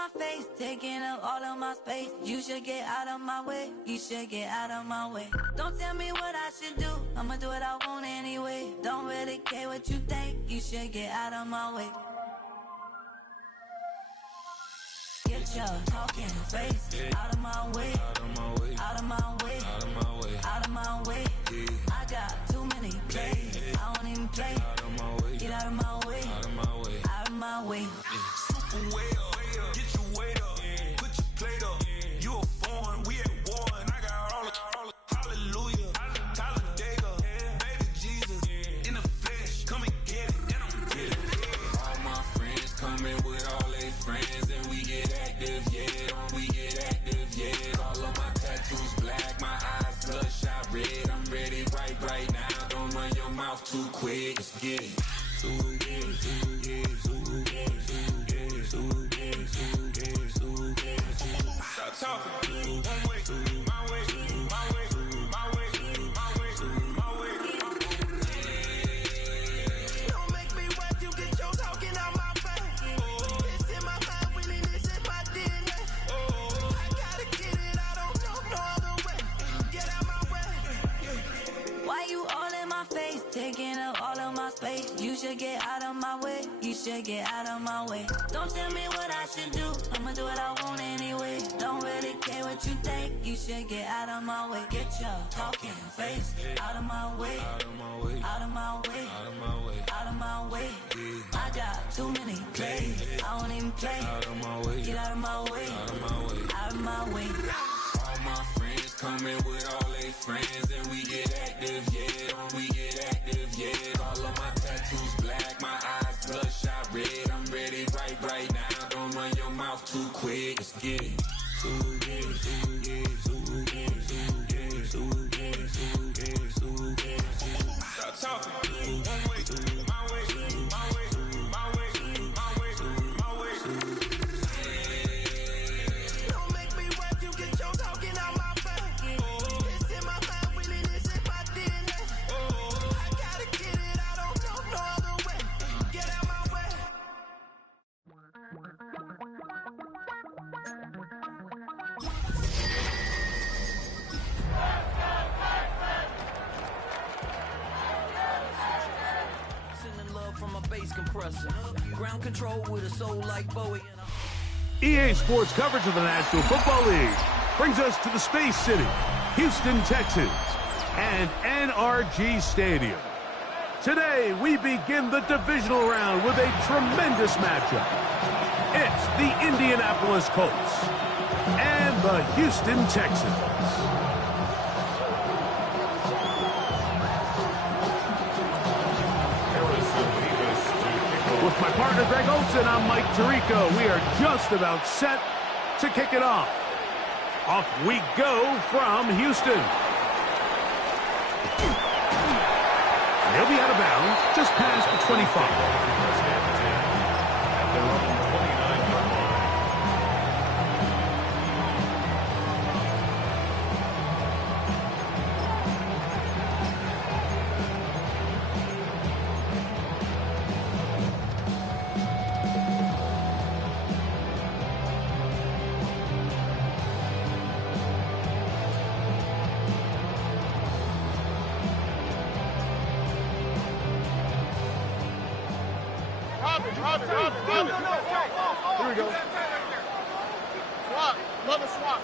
my face, taking up all of my space. You should get out of my way, you should get out of my way. Don't tell me what I should do, I'ma do what I want anyway. Don't really care what you think, you should get out of my way. Get your talking face out of my way, out of my way, out of my way, out of my way, out of my way. I got too many plays, I don't even play. Out of my way, get out of my way, out of my way, out of my way. Super way up, get your weight up, put your plate up. You a foreign, we at war, and I got all the hallelujah, Talladega, baby Jesus, in the flesh, come and get it, and I'm get it. All my friends coming with all their friends, and we get active, yeah, we get active, yeah. All of my tattoos black, my eyes bloodshot red. I'm ready right now. Don't run your mouth too quick. Let's get it. Stop talking. One way, my way, my way, my way, my way, my way. Don't make me wet. You get your talking out my face. It's in my mind, winning this in my DNA. I gotta get it. I don't know no other way. Get out my way. Why you all in my face, taking up all of my space? You should get out of my way, you should get out of my way. Don't tell me what I should do, I'ma do what I want anyway. Don't really care what you think, you should get out of my way. Get your talking face out of my way, out of my way, out of my way, out of my way, out of my way. I got too many plays, I don't even play. Out of my way, get out of my way, out of my way, out of my way. All my friends coming with all their friends, and we get active, yeah, we get active, yeah. All of my tattoos black, my eyes bloodshot red. I'm ready right now. Don't run your mouth too quick. Let's get it. Stop talking. One way, my way, my way, my way, my way, my way. Don't make me wet. You get your talking out my face. It's in my mind, winning this in my DNA. I gotta get it. I don't know no other way. Get out my way. Sending love from a bass compressor. Ground control with a soul like Bowie. EA Sports coverage of the National Football League brings us to the Space City, Houston, Texas, and NRG Stadium. Today, we begin the divisional round with a tremendous matchup. It's the Indianapolis Colts and the Houston Texans. With my partner Greg Olson, I'm Mike Tirico. We are just about set to kick it off. Off we go from Houston. He'll be out of bounds just past the 25. Here we go. Swap. Love a swap.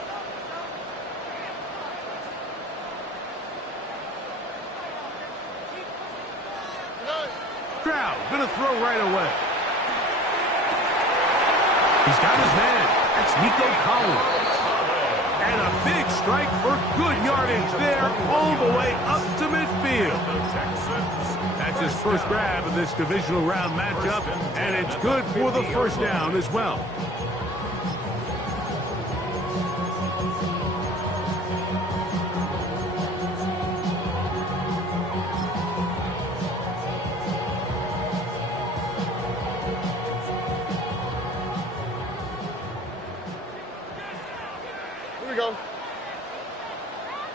Crowd gonna throw right away. He's got his man. That's Nico Collins. And a big strike for good yardage there all the way up to midfield. That's his first grab of this divisional round matchup, and it's good for the first down as well. Here we go.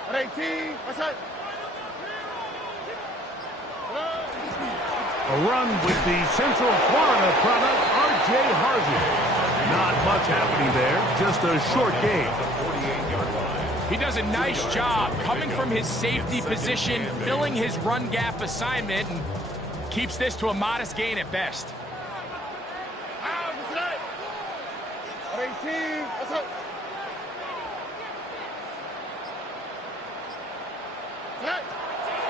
At 18. What's that? A run with the Central Florida product, R.J. Harvey. Not much happening there, just a short gain. He does a nice job coming from his safety position, filling his run gap assignment, and keeps this to a modest gain at best.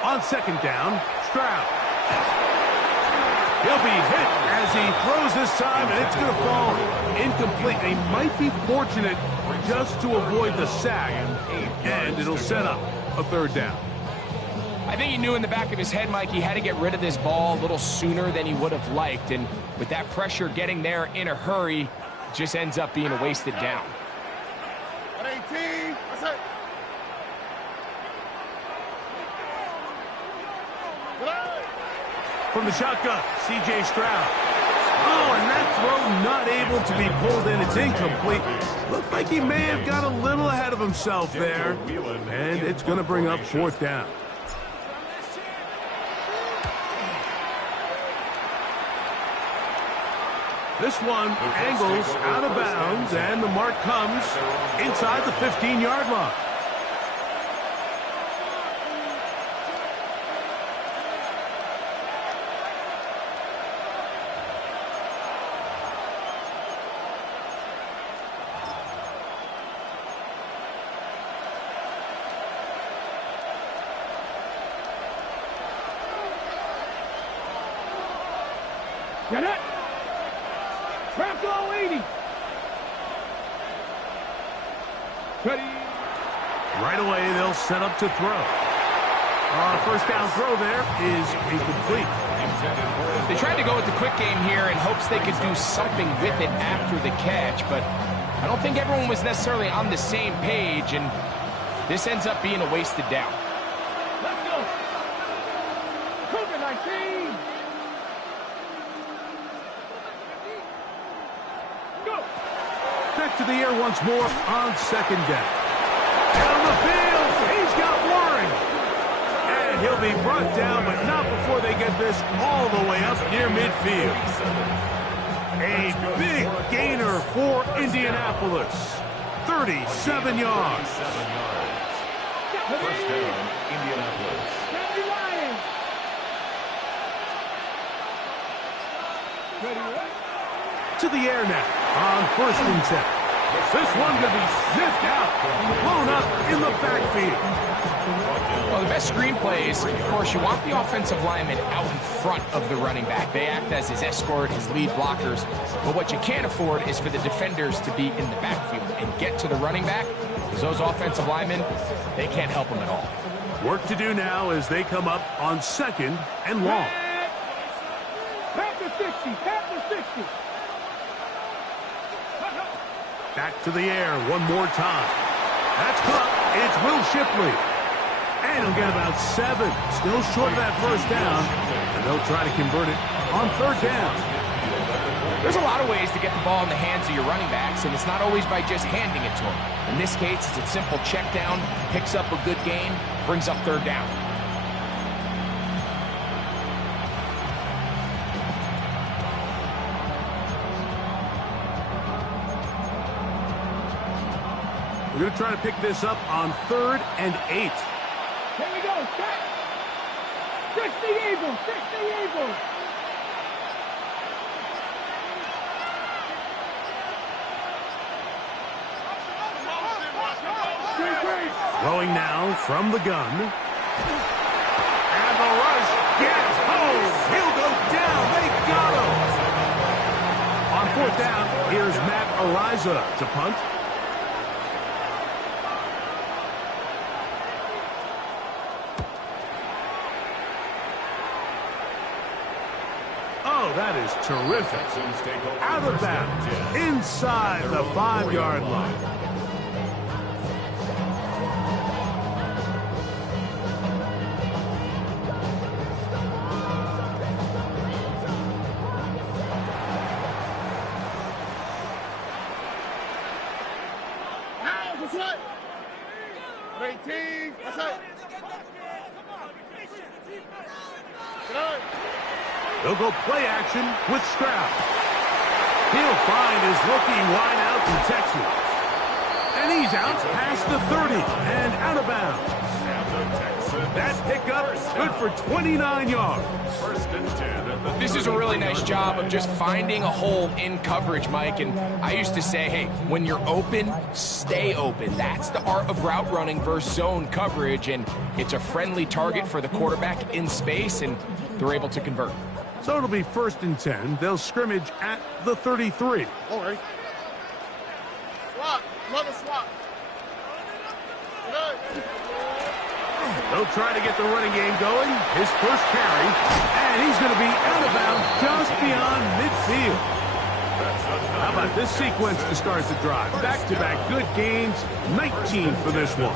On second down, Stroud. He'll be hit as he throws this time, and it's going to fall incomplete. They might be fortunate just to avoid the sack, and it'll set up a third down. I think he knew in the back of his head, Mike, he had to get rid of this ball a little sooner than he would have liked, and with that pressure getting there in a hurry, it just ends up being a wasted down. From the shotgun, C.J. Stroud. Oh, and that throw not able to be pulled in. It's incomplete. Looked like he may have got a little ahead of himself there. And it's going to bring up fourth down. This one angles out of bounds, and the mark comes inside the 15-yard line. Get it! Trap goal 80! Ready! Right away, they'll set up to throw. First down throw there is incomplete. They tried to go with the quick game here in hopes they could do something with it after the catch, but I don't think everyone was necessarily on the same page, and this ends up being a wasted down. Let's go! Cougar 19! Back to the air once more on second down. Down the field, he's got Warren. And he'll be brought down, but not before they get this all the way up near midfield. A big gainer for Indianapolis. 37 yards. First down, Indianapolis. To the air now on first and 10. This one going to be sniffed out, blown up in the backfield. Well, the best screenplays, of course, you want the offensive lineman out in front of the running back. They act as his escort, his lead blockers. But what you can't afford is for the defenders to be in the backfield and get to the running back, because those offensive linemen, they can't help them at all. Work to do now as they come up on second and long. Tap the 60! Tap the 60! Back to the air one more time. That's caught. It's Will Shipley. And he'll get about 7. Still short of that first down. And they'll try to convert it on third down. There's a lot of ways to get the ball in the hands of your running backs, and it's not always by just handing it to them. In this case, it's a simple check down, picks up a good gain, brings up third down. We're going to try to pick this up on 3rd and 8. Here we go, set! 60 Eagles! 60 Eagles! Throwing now from the gun. And the rush gets home. He'll go down. They got him. On 4th down, here's Matt Ariza to punt. Oh, that is terrific. Out of bounds, inside the 5-yard line. Now, that's it! 18, that's it! They'll go play action with Stroud. He'll find his rookie wideout from Texas. And he's out past the 30 and out of bounds. That pickup good for 29 yards. First and 10. This is a really nice job of just finding a hole in coverage, Mike. And I used to say, hey, when you're open, stay open. That's the art of route running versus zone coverage. And it's a friendly target for the quarterback in space, and they're able to convert. So it'll be first and 10. They'll scrimmage at the 33. All right. Swap. Another swap. They'll try to get the running game going. His first carry, and he's going to be out of bounds just beyond midfield. How about this sequence to start the drive? Back-to-back good gains, 19 for this one.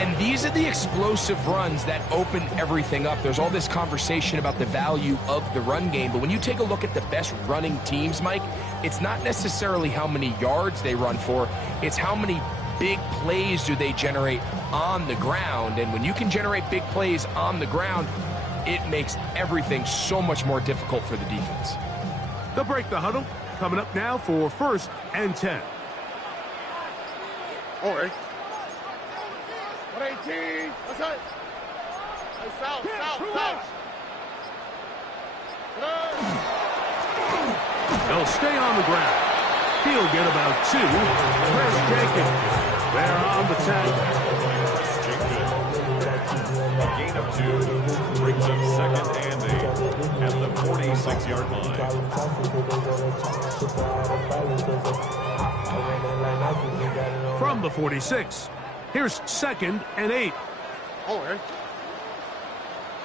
And these are the explosive runs that open everything up. There's all this conversation about the value of the run game, but when you take a look at the best running teams, Mike, it's not necessarily how many yards they run for, it's how many big plays do they generate on the ground. And when you can generate big plays on the ground, it makes everything so much more difficult for the defense. They'll break the huddle. Coming up now for first and 10. All right. 118. What's that? Hey, south. They'll stay on the ground. He'll get about 2. Chris Jenkins. They're on the tackle. A gain of 2 brings up second and 8 at the 46-yard line. From the 46, here's second and 8. All right.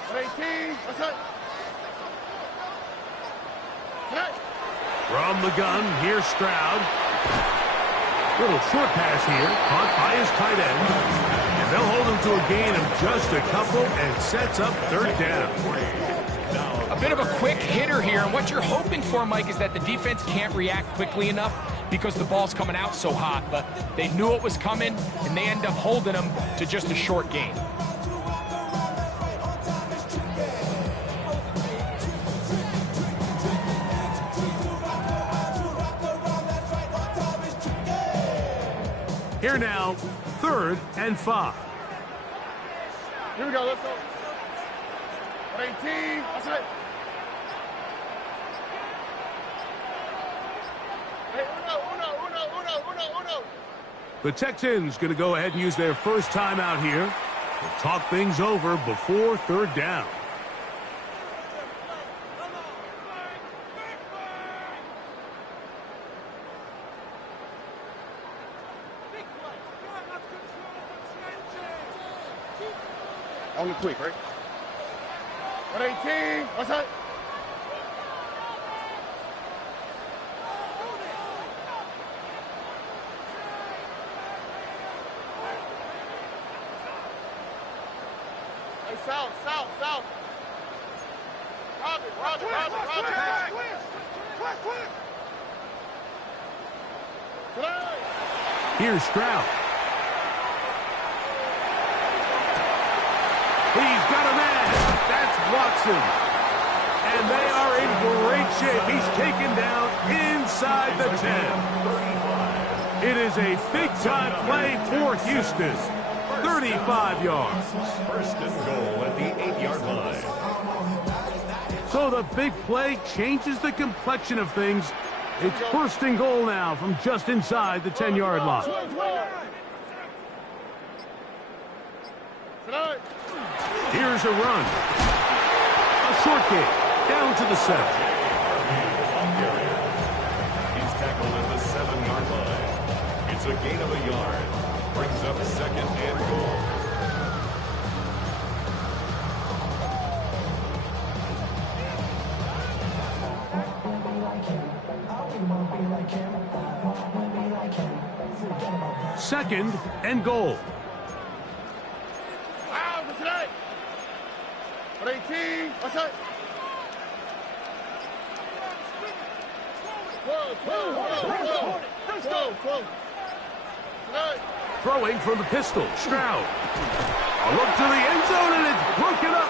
118. What's that? From the gun, here's Stroud. Little short pass here, caught by his tight end. And they'll hold him to a gain of just a couple and sets up third down. A bit of a quick hitter here, and what you're hoping for, Mike, is that the defense can't react quickly enough because the ball's coming out so hot, but they knew it was coming, and they end up holding them to just a short gain. Here now, third and 5. Here we go. Let's go. 118. What's that? Hey, uno. The Texans going to go ahead and use their first timeout here. We'll talk things over before third down. Only quick, right? 118. What's that? Hey, south. Roger. Here's Stroud. He's got a man. That's Watson. And they are in great shape. He's taken down inside the 10. It is a big-time play for Houston. 35 yards. First and goal at the 8-yard line. So the big play changes the complexion of things. It's first and goal now from just inside the 10-yard line. Here's a run. A short kick down to the 7. He's tackled at the 7-yard line. It's a gain of a yard. Brings up second and goal. Second and goal. 118. What's that? 12. Throwing from the pistol, Stroud. A look to the end zone, and it's broken up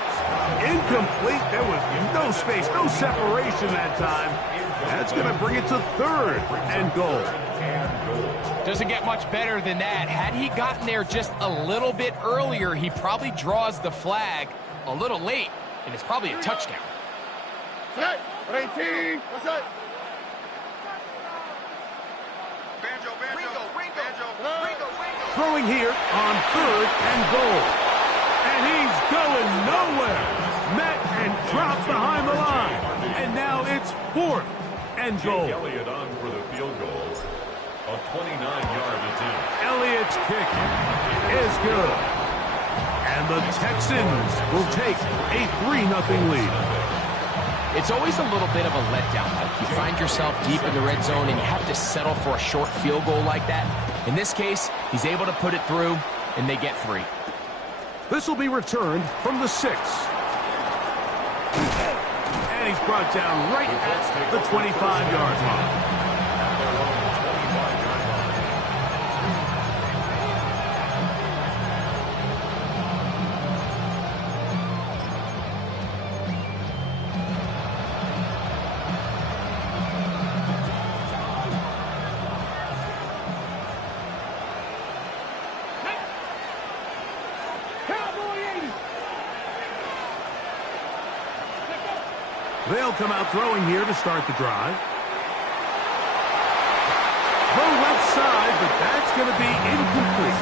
Incomplete. There was no space, no separation that time. That's going to bring it to 3rd and goal. Doesn't get much better than that. Had he gotten there just a little bit earlier, he probably draws the flag a little late, and it's probably a touchdown. Set. 18. What's that? Throwing here on 3rd and goal. And he's going nowhere. Met and dropped behind the line. And now it's 4th and goal. Elliott on for the field goal. A 29-yard attempt. Elliott's kick is good. And the Texans will take a 3-0 lead. It's always a little bit of a letdown. Like, you find yourself deep in the red zone and you have to settle for a short field goal like that. In this case, he's able to put it through, and they get 3. This will be returned from the 6. And he's brought down right at the 25-yard line. They'll come out throwing here to start the drive. Throw left side, but that's going to be incomplete.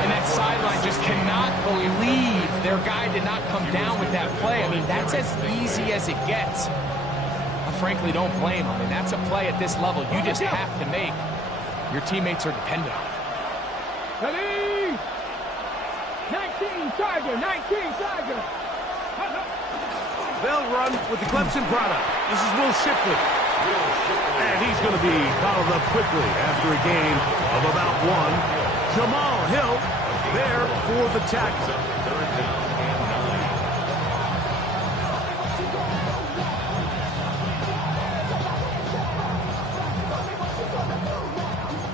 And that sideline just cannot believe their guy did not come down with that play. I mean, that's as easy as it gets. I frankly don't blame him. And that's a play at this level you just have to make. Your teammates are dependent on it. Ready? 19 Tiger, 19 Tiger. They'll run with the Clemson product. This is Will Shipley. And he's going to be followed up quickly after a gain of about 1. Jamal Hill there for the tackle.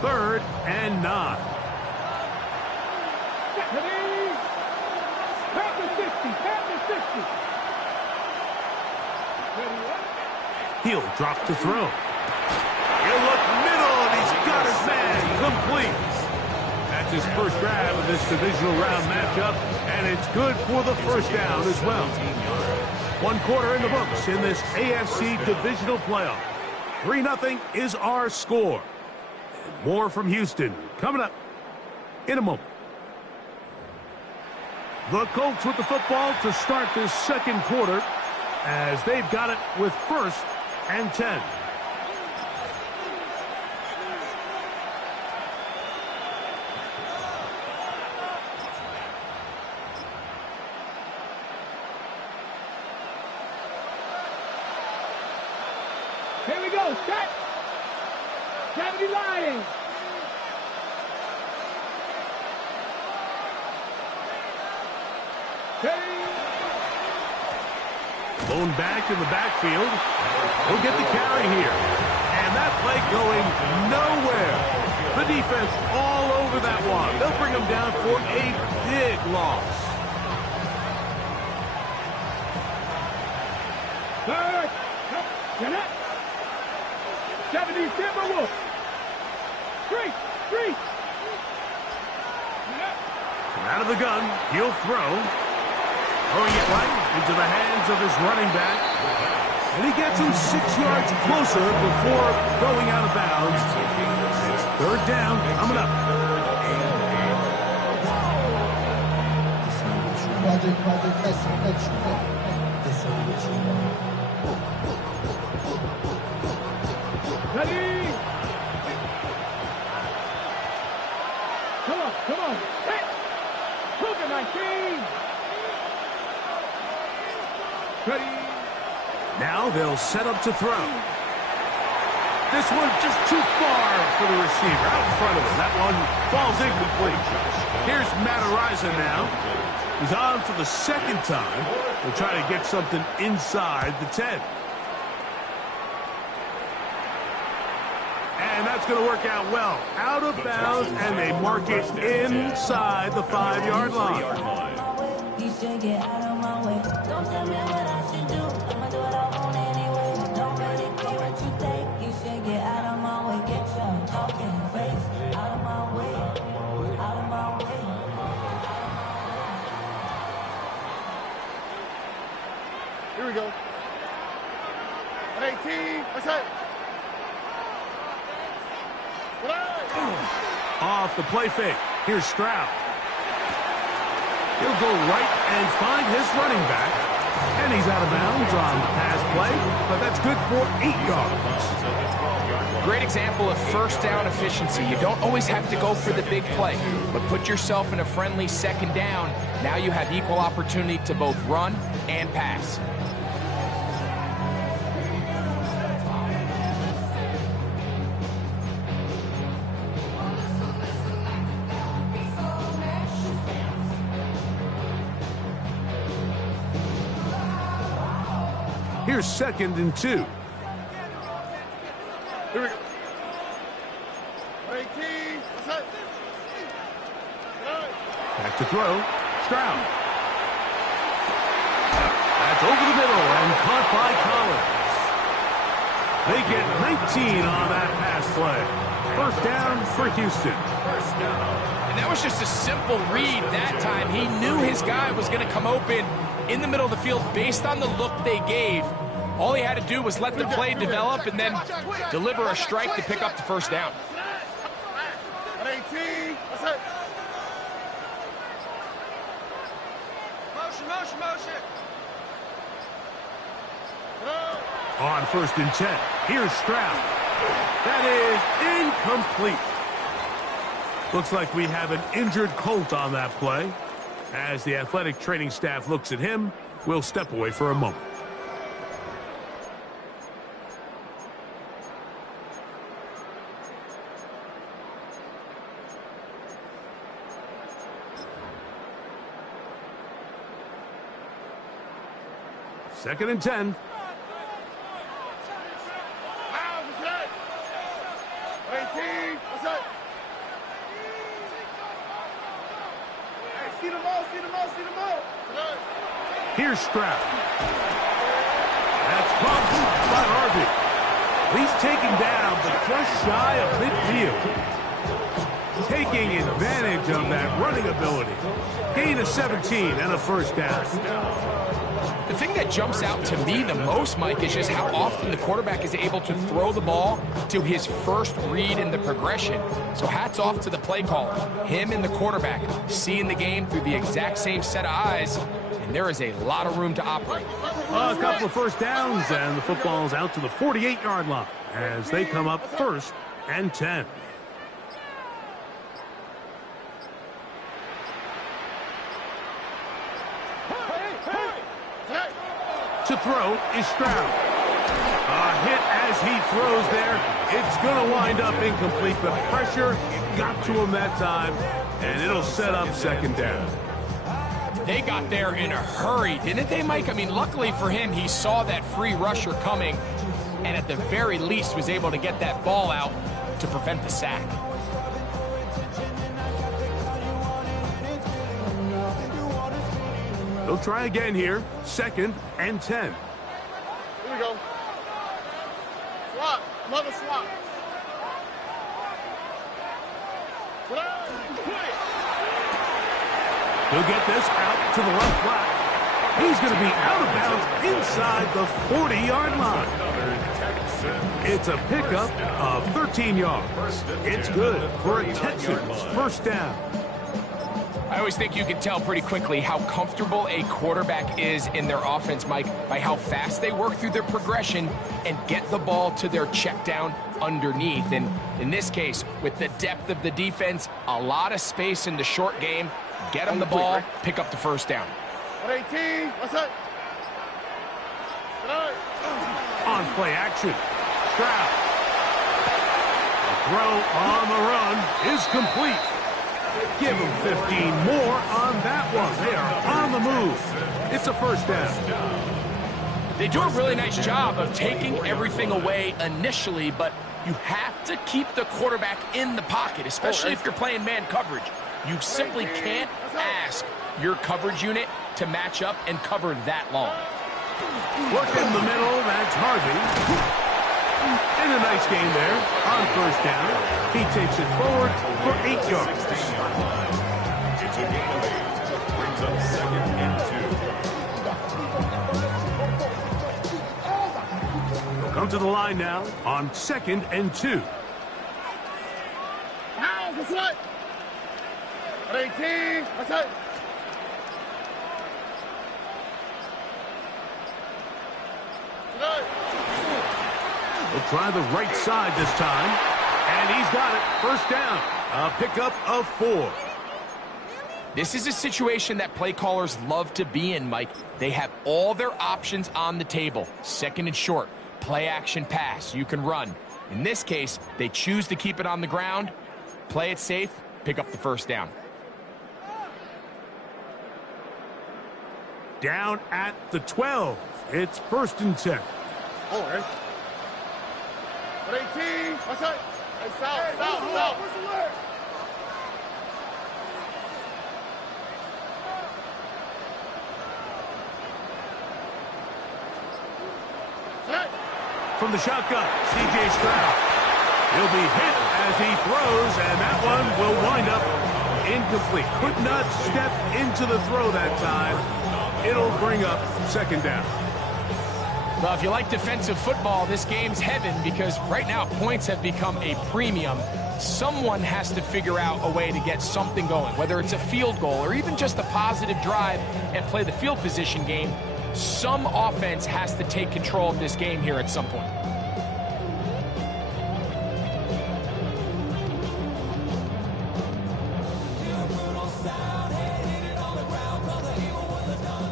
3rd and 9. He'll drop to throw. He'll look middle, and he's got his man complete. That's his first grab of this divisional round matchup, and it's good for the first down as well. 1 quarter in the books in this AFC divisional playoff. 3-0 is our score. And more from Houston coming up in a moment. The Colts with the football to start this 2nd quarter as they've got it with 1st and 10. Here we go, set. 70 Lions. Blown back in the backfield. He'll get the carry here. And that play going nowhere. The defense all over that one. They'll bring him down for a big loss. 3rd. 70 Timberwolves. 3. From out of the gun, he'll throw. Throwing it right into the hands of his running back. And he gets him 6 yards closer before going out of bounds. It's 3rd down coming up. Ready? Come on. Hey! Cougar 19. Ready? Now they'll set up to throw. This one just too far for the receiver. Out in front of him. That one falls incomplete. Here's Matt Araiza now. He's on for the 2nd time. They'll try to get something inside the 10. And that's going to work out well. Out of bounds, and they mark it inside the 5-yard line. should get out of my way. Don't tell me what I should do, I'ma do what I want anyway. Don't really care what you think, you should get out of my way. Get your talking face out of my way, out of my way. Here we go. 18, that's it. Off the play fake. Here's Stroud. He'll go right and find his running back. And he's out of bounds on the pass play, but that's good for 8 yards. Great example of first down efficiency. You don't always have to go for the big play, but put yourself in a friendly second down. Now you have equal opportunity to both run and pass. Here's 2nd and 2. Here we go. 18, that's it. Back to throw. Stroud. That's over the middle and caught by Collins. They get 19 on that pass play. First down for Houston. And that was just a simple read that time. He knew his guy was going to come open in the middle of the field based on the look they gave. All he had to do was let the play develop and then deliver a strike to pick up the first down. 18, that's it. Motion. On 1st and 10. Here's Stroud. That is incomplete. Looks like we have an injured Colt on that play. As the athletic training staff looks at him, we'll step away for a moment. Second and 10. Here's Stroud. That's caught by Harvey. He's taken down, but just shy of midfield. Taking advantage of that running ability. Gain of 17 and a first down. The thing that jumps out to me the most, Mike, is just how often the quarterback is able to throw the ball to his first read in the progression. So hats off to the play caller. Him and the quarterback seeing the game through the exact same set of eyes, and there is a lot of room to operate. A couple of first downs, and the football's out to the 48-yard line as they come up 1st and 10. To throw is Stroud. A hit as he throws there. It's going to wind up incomplete, but pressure got to him that time, and it'll set up 2nd down. They got there in a hurry, didn't they, Mike? I mean, luckily for him, he saw that free rusher coming, and at the very least was able to get that ball out to prevent the sack. They'll try again here. 2nd and 10. Here we go. Swap. Another swap. He'll get this out to the left flat. He's going to be out of bounds inside the 40-yard line. It's a pickup of 13 yards. It's good for a Texans first down. I always think you can tell pretty quickly how comfortable a quarterback is in their offense, Mike, by how fast they work through their progression and get the ball to their check down underneath. And in this case, with the depth of the defense, a lot of space in the short game, get them the ball, pick up the first down. 18, what's that? On play action, Stroud. The throw on the run is complete. Give them 15 more on that one. They are on the move. It's a first down. They do a really nice job of taking everything away initially, but you have to keep the quarterback in the pocket, especially if you're playing man coverage. You simply can't ask your coverage unit to match up and cover that long. Work in the middle, that's Harvey. And a nice game there on first down. He takes it forward for 8 yards. It's a gain of 8. Brings up 2nd and 2. They'll come to the line now on 2nd and 2. That's it. 18. That's it. He'll try the right side this time. And he's got it. First down. A pickup of 4. This is a situation that play callers love to be in, Mike. They have all their options on the table. 2nd and short. Play action pass. You can run. In this case, they choose to keep it on the ground, play it safe, pick up the first down. Down at the 12. It's 1st and 10. All right. 18. What's that? Hey, south. Where's the leg? From the shotgun, C.J. Stroud. He'll be hit as he throws, and that one will wind up incomplete. Could not step into the throw that time. It'll bring up 2nd down. Well, if you like defensive football, this game's heaven because right now points have become a premium. Someone has to figure out a way to get something going, whether it's a field goal or even just a positive drive and play the field position game. Some offense has to take control of this game here at some point.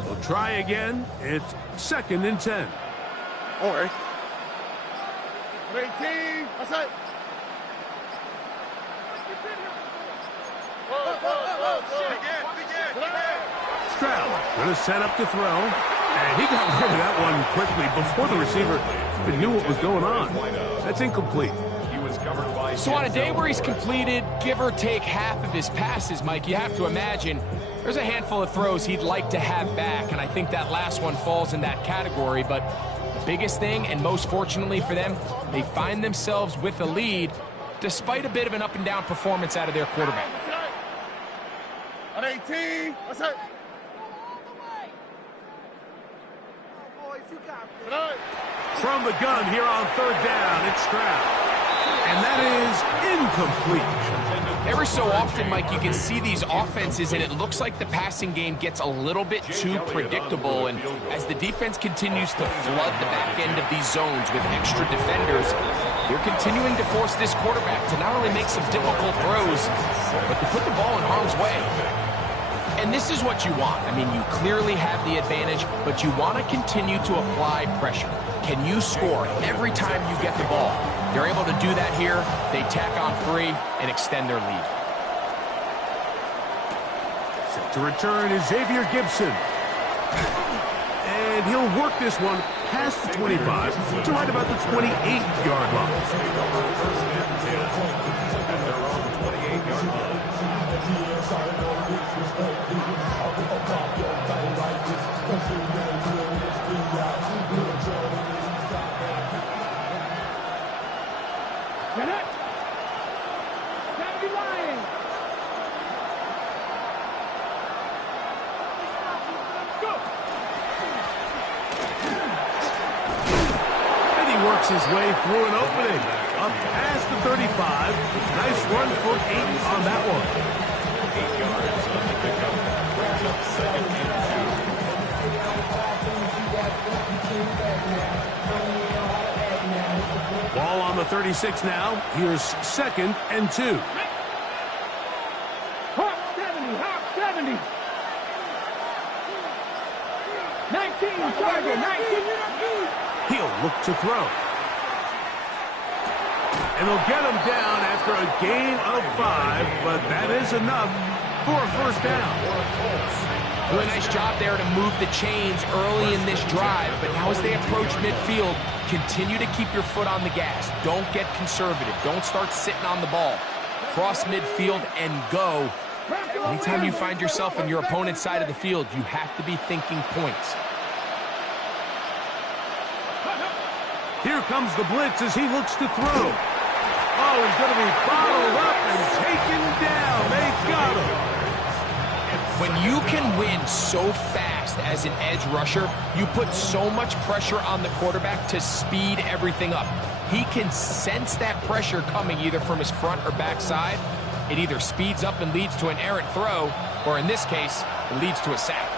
We'll try again. It's 2nd and 10. All right. 18. What's that? Stroud going to set up to throw. And he got rid of that one quickly before the receiver even knew what was going on. That's incomplete. He was covered by So on a day where he's completed, give or take half of his passes, Mike, you have to imagine there's a handful of throws he'd like to have back, and I think that last one falls in that category. But the biggest thing, and most fortunately for them, they find themselves with a lead despite a bit of an up-and-down performance out of their quarterback. On 18. What's that? From the gun here on 3rd down, it's Stroud. And that is incomplete. Every so often, Mike, you can see these offenses, and it looks like the passing game gets a little bit too predictable. And as the defense continues to flood the back end of these zones with extra defenders, they're continuing to force this quarterback to not only make some difficult throws, but to put the ball in harm's way. And this is what you want. I mean, you clearly have the advantage, but you want to continue to apply pressure. Can you score every time you get the ball? They're able to do that here. They tack on 3 and extend their lead. Set to return is Xavier Gibson. And he'll work this one past the 25 to right about the 28-yard line. at their own 28-yard line. Get it. Gotta be lying. Go. And he works his way through an opening. Up past the 35. Nice run for 8 on that one. 8 yards on the pickup. Brings up 2nd and 2. Ball on the 36 now. Here's 2nd and 2. Hawk 70. Hawk 70. 19. Target. 19. He'll look to throw. And they'll get him down after a gain of 5, but that is enough for a first down. Doing a nice job there to move the chains early in this drive, but now as they approach midfield, continue to keep your foot on the gas. Don't get conservative. Don't start sitting on the ball. Cross midfield and go Anytime you find yourself on your opponent's side of the field, you have to be thinking points. Here comes the blitz as he looks to throw. Oh, he's going to be bottled up and taken down. They've got him. When you can win so fast as an edge rusher, you put so much pressure on the quarterback to speed everything up. He can sense that pressure coming either from his front or back side. It either speeds up and leads to an errant throw, or in this case, it leads to a sack.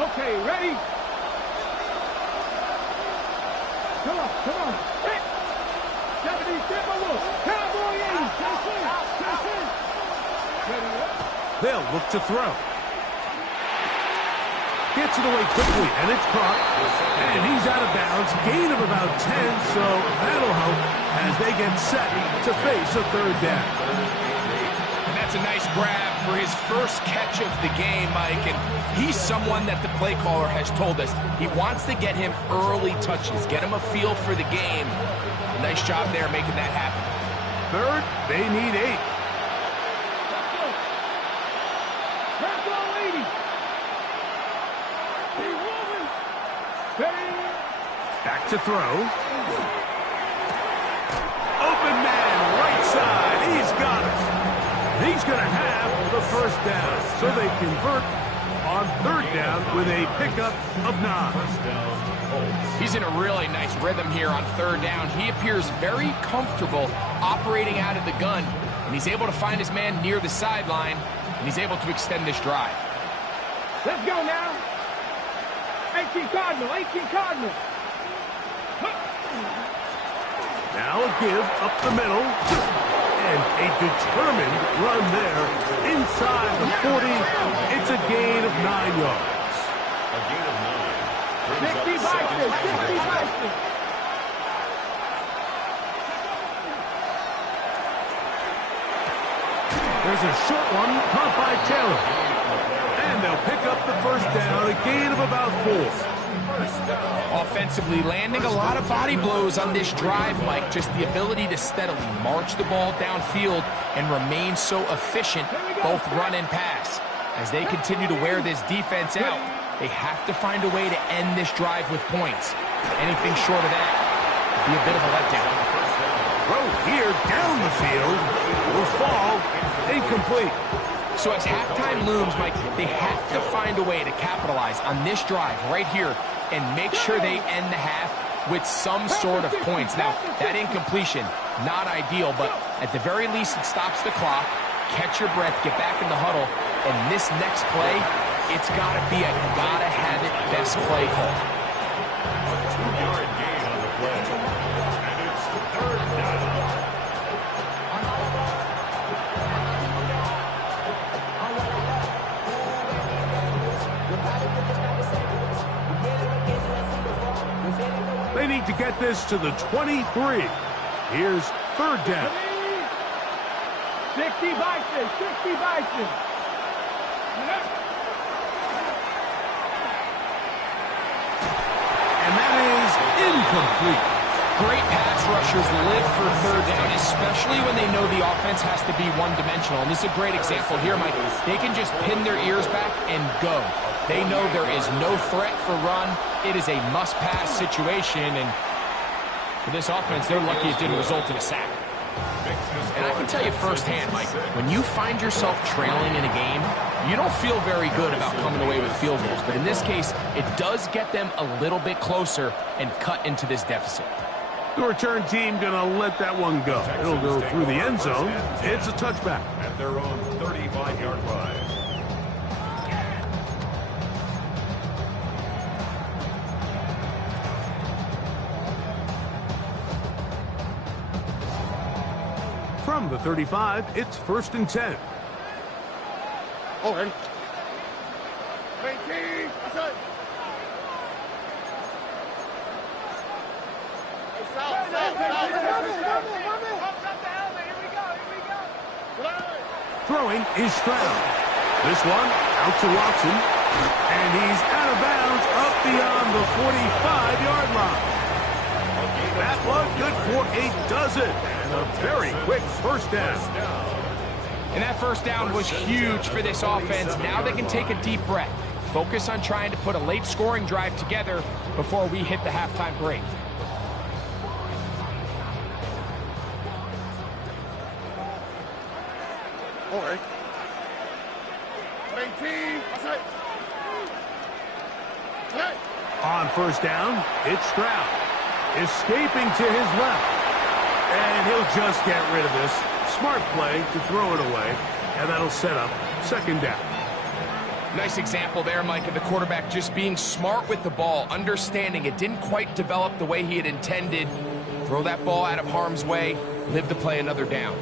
Okay, ready? Come on, come on. Hit! 70, Timberwolves. Cowboy 80. Chase in. Chase in. Ready up. They'll look to throw. Gets it away quickly, and it's caught. And he's out of bounds. Gain of about 10, so that'll help as they get set to face a third down. And that's a nice grab for his first catch of the game, Mike. And he's someone that the play caller has told us he wants to get him early touches, get him a feel for the game. Nice job there making that happen. Third, they need 8. Cowboy 80. Keep moving. Ready? Back to throw. Open man, right side. He's got it. He's going to have the first down. So they convert on third down with a pickup of 9. He's in a really nice rhythm here on third down. He appears very comfortable operating out of the gun, and he's able to find his man near the sideline, and he's able to extend this drive. Let's go now. 18 Cardinal, 18 Cardinal. Now a give up the middle. And a determined run there inside the 40. It's a gain of 9 yards. A gain of 9. 60 Bison, 60 Bison. There's a short one caught by Taylor. And they'll pick up the first down, a gain of about 4. Offensively, landing a lot of body blows on this drive, Mike. Just the ability to steadily march the ball downfield and remain so efficient, both run and pass. As they continue to wear this defense out, they have to find a way to end this drive with points. Anything short of that would be a bit of a letdown. Throw here down the field will fall incomplete. So as halftime looms, Mike, they have to find a way to capitalize on this drive right here and make sure they end the half with some sort of points. Now, that incompletion, not ideal, but at the very least it stops the clock. Catch your breath, get back in the huddle, and this next play, it's got to be a gotta-have-it best play call. A 2-yard gain on the play. And it's third down. They need to get this to the 23. Here's third down. 60 Bison, 60 Bison. And that is incomplete. Great pass rushers live for third down, especially when they know the offense has to be one-dimensional. And this is a great example here, Mike. They can just pin their ears back and go. They know there is no threat for run. It is a must-pass situation, and for this offense, they're lucky it didn't result in a sack. And I can tell you firsthand, Mike, when you find yourself trailing in a game, you don't feel very good about coming away with field goals. But in this case, it does get them a little bit closer and cut into this deficit. The return team going to let that one go. It'll go through the end zone. It's a touchback. At their own 35-yard line. From the 35, it's 1st and 10. Oh, ready? 18. That's it. Throwing is Stroud. This one out to Watson. And he's out of bounds up beyond the 45-yard line. That one good for a dozen. And a very quick first down. And that first down was huge for this offense. Now they can take a deep breath. Focus on trying to put a late scoring drive together before we hit the halftime break. On first down, it's Stroud. Escaping to his left. And he'll just get rid of this. Smart play to throw it away. And that'll set up second down. Nice example there, Mike, of the quarterback just being smart with the ball, understanding it didn't quite develop the way he had intended. Throw that ball out of harm's way, live to play another down.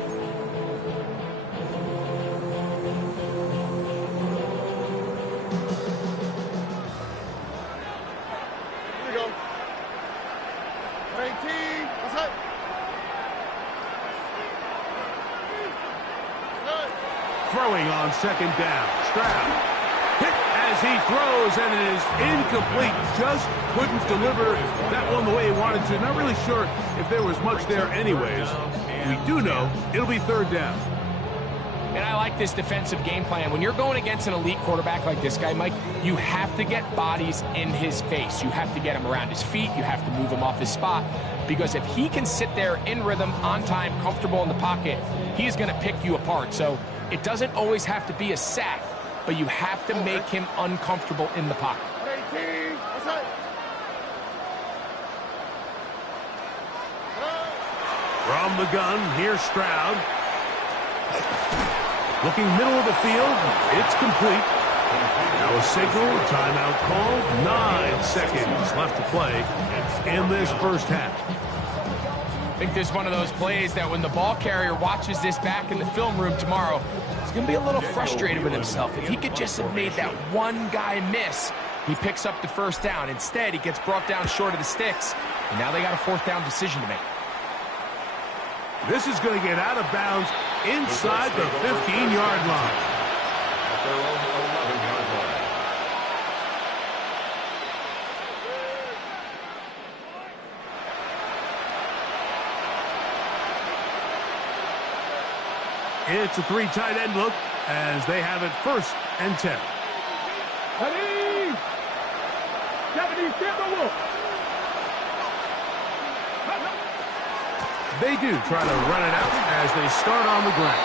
Throwing on second down. Stroud hit as he throws, and it is incomplete. Just couldn't deliver that one the way he wanted to. Not really sure if there was much there anyways. We do know it'll be third down. And I like this defensive game plan. When you're going against an elite quarterback like this guy, Mike, you have to get bodies in his face. You have to get him around his feet. You have to move him off his spot. Because if he can sit there in rhythm, on time, comfortable in the pocket, he is going to pick you apart. So it doesn't always have to be a sack, but you have to make him uncomfortable in the pocket. From the gun, here's Stroud. Looking middle of the field, it's complete. Now a signal, timeout called. 9 seconds left to play in this first half. I think this is one of those plays that when the ball carrier watches this back in the film room tomorrow, he's going to be a little frustrated with himself. If he could just have made that one guy miss, he picks up the first down. Instead, he gets brought down short of the sticks, and now they got a fourth down decision to make. This is going to get out of bounds inside the 15-yard line. At their own 11-yard line. It's a 3 tight end look as they have it 1st and 10. Ready? Deputy, step the wolf. They do try to run it out as they start on the ground.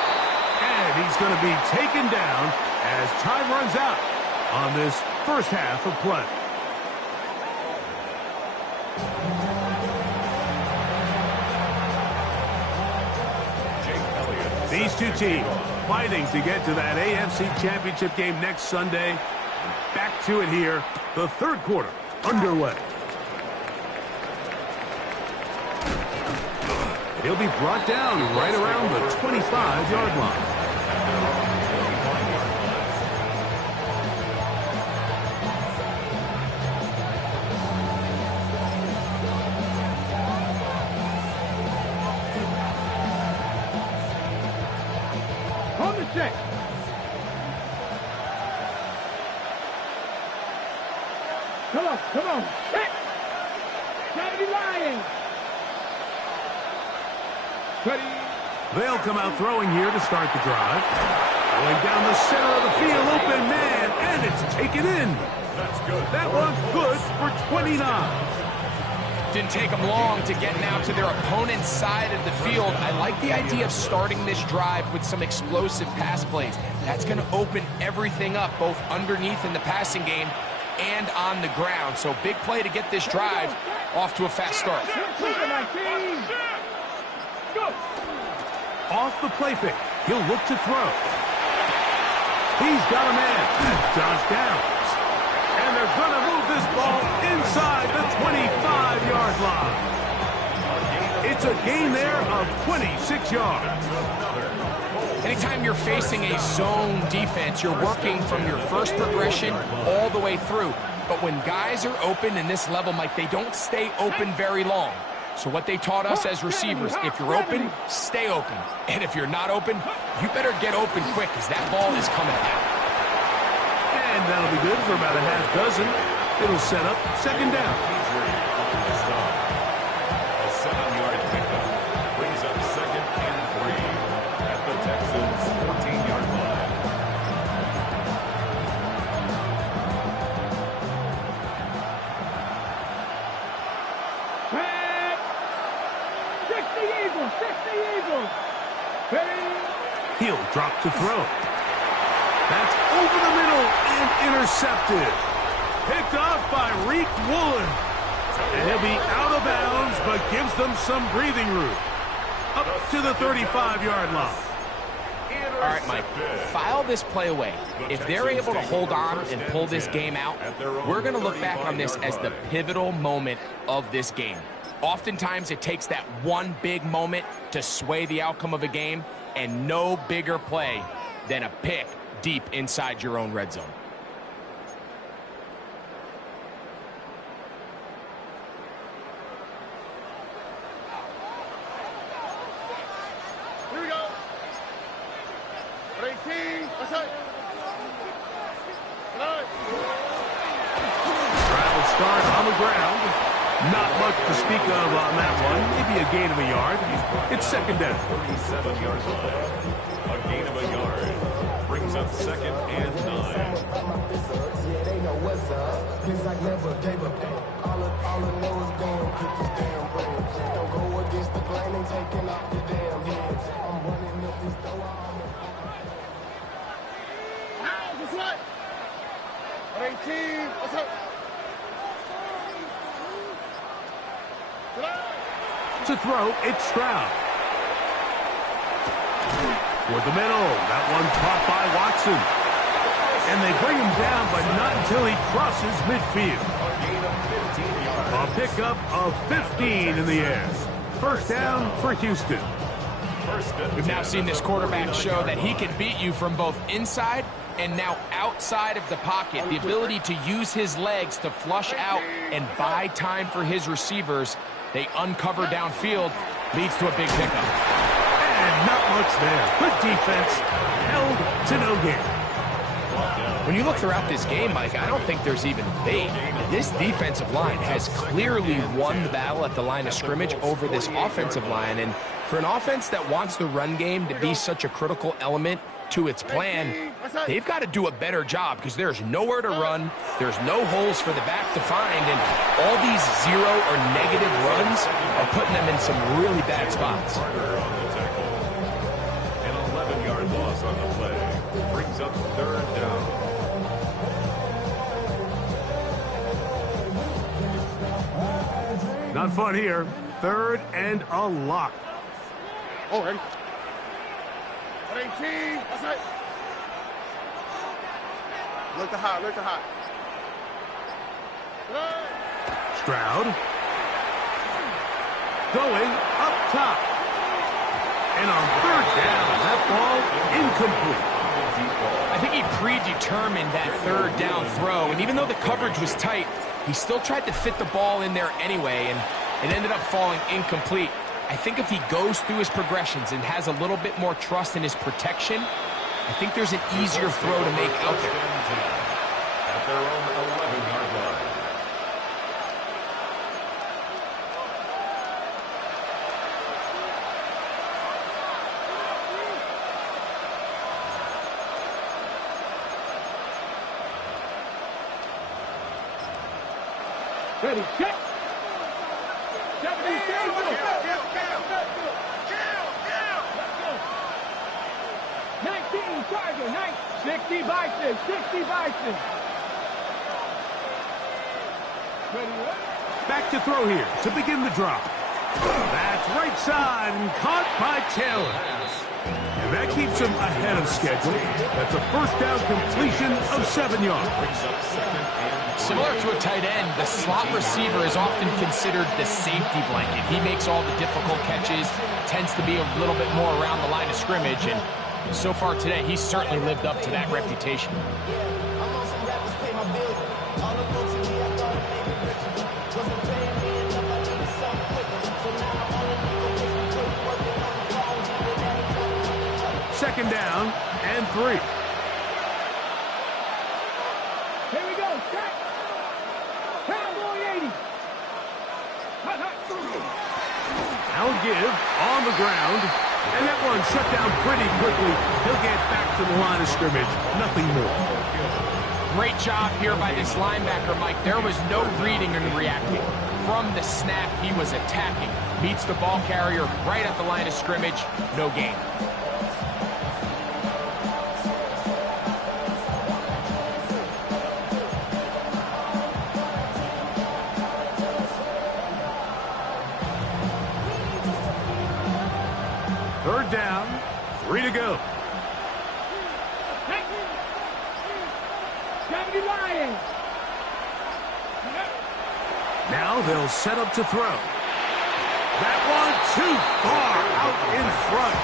And he's going to be taken down as time runs out on this first half of play. These two teams fighting to get to that AFC Championship game next Sunday. Back to it here, the third quarter underway. He'll be brought down right around the 25-yard line. On the check. Come on. Hit. Saturday Lions. Ready. They'll come out throwing here to start the drive. Going down the center of the field, open man, and it's taken in. That's good. That one good for 29. Didn't take them long to get now to their opponent's side of the field. I like the idea of starting this drive with some explosive pass plays. That's going to open everything up, both underneath in the passing game and on the ground. So big play to get this drive off to a fast start. Off the play fake, he'll look to throw. He's got a man. That's Josh Downs. And they're going to move this ball inside the 25-yard line. It's a gain there of 26 yards. Anytime you're facing a zone defense, you're working from your first progression all the way through. But when guys are open in this level, Mike, they don't stay open very long. So what they taught us as receivers, if you're open, stay open. And if you're not open, you better get open quick because that ball is coming out. And that'll be good for about a half dozen. It'll set up second down. A 7-yard pickup brings up 2nd and 3 at the Texans' 14-yard line. Pat! 60 Eagles! He'll drop to throw. That's over the middle and intercepted. Picked off by Reek Woolen. And he'll be out of bounds, but gives them some breathing room. Up to the 35-yard line. All right, Mike, file this play away. If they're able to hold on and pull this game out, we're going to look back on this as the pivotal moment of this game. Oftentimes, it takes that one big moment to sway the outcome of a game, and no bigger play than a pick deep inside your own red zone. Here we go. 18. What's up? Travel start on the ground. Not much to speak of on that one. Maybe a gain of a yard. It's second down. 37-yard line. A gain of a yard brings up 2nd and 9. What's up? 18. What's up? To throw, it's Stroud. Toward the middle. That one caught by Watson. And they bring him down, but not until he crosses midfield. A pickup of 15 in the air. First down for Houston. We've now seen this quarterback show that he can beat you from both inside and now outside of the pocket. The ability to use his legs to flush out and buy time for his receivers. They uncover downfield, leads to a big pickup. And not much there. Good defense, held to no gain. When you look throughout this game, Mike, I don't think there's even debate. This defensive line has clearly won the battle at the line of scrimmage over this offensive line. And for an offense that wants the run game to be such a critical element to its plan, they've got to do a better job because there's nowhere to run. There's no holes for the back to find. And all these 0 or negative runs are putting them in some really bad spots. An 11-yard loss on the play brings up 3rd down. Not fun here. 3rd and a lot. Oh, ready? 18. What's up? Look to high. Stroud. Going up top. And on 3rd down, that ball incomplete. I think he predetermined that 3rd down throw, and even though the coverage was tight, he still tried to fit the ball in there anyway, and it ended up falling incomplete. I think if he goes through his progressions and has a little bit more trust in his protection, I think there's an easier throw to make out there. At their own 11-yard line. Ready, check. 19, Charger, 60 Bison. Back to throw here to begin the drop. That's right side and caught by Taylor. And that keeps him ahead of schedule. That's a first down completion of 7 yards. Similar to a tight end, the slot receiver is often considered the safety blanket. He makes all the difficult catches, tends to be a little bit more around the line of scrimmage, and so far today, he's certainly lived up to that reputation. second down and 3. Here we go. Set. Cowboy 80. Hot, hot. Now give on the ground. And that one shut down pretty quickly. He'll get back to the line of scrimmage. Nothing more. Great job here by this linebacker, Mike. There was no reading and reacting. From the snap, he was attacking. Meets the ball carrier right at the line of scrimmage. No gain. Third down, 3 to go. Now they'll set up to throw. That one too far out in front.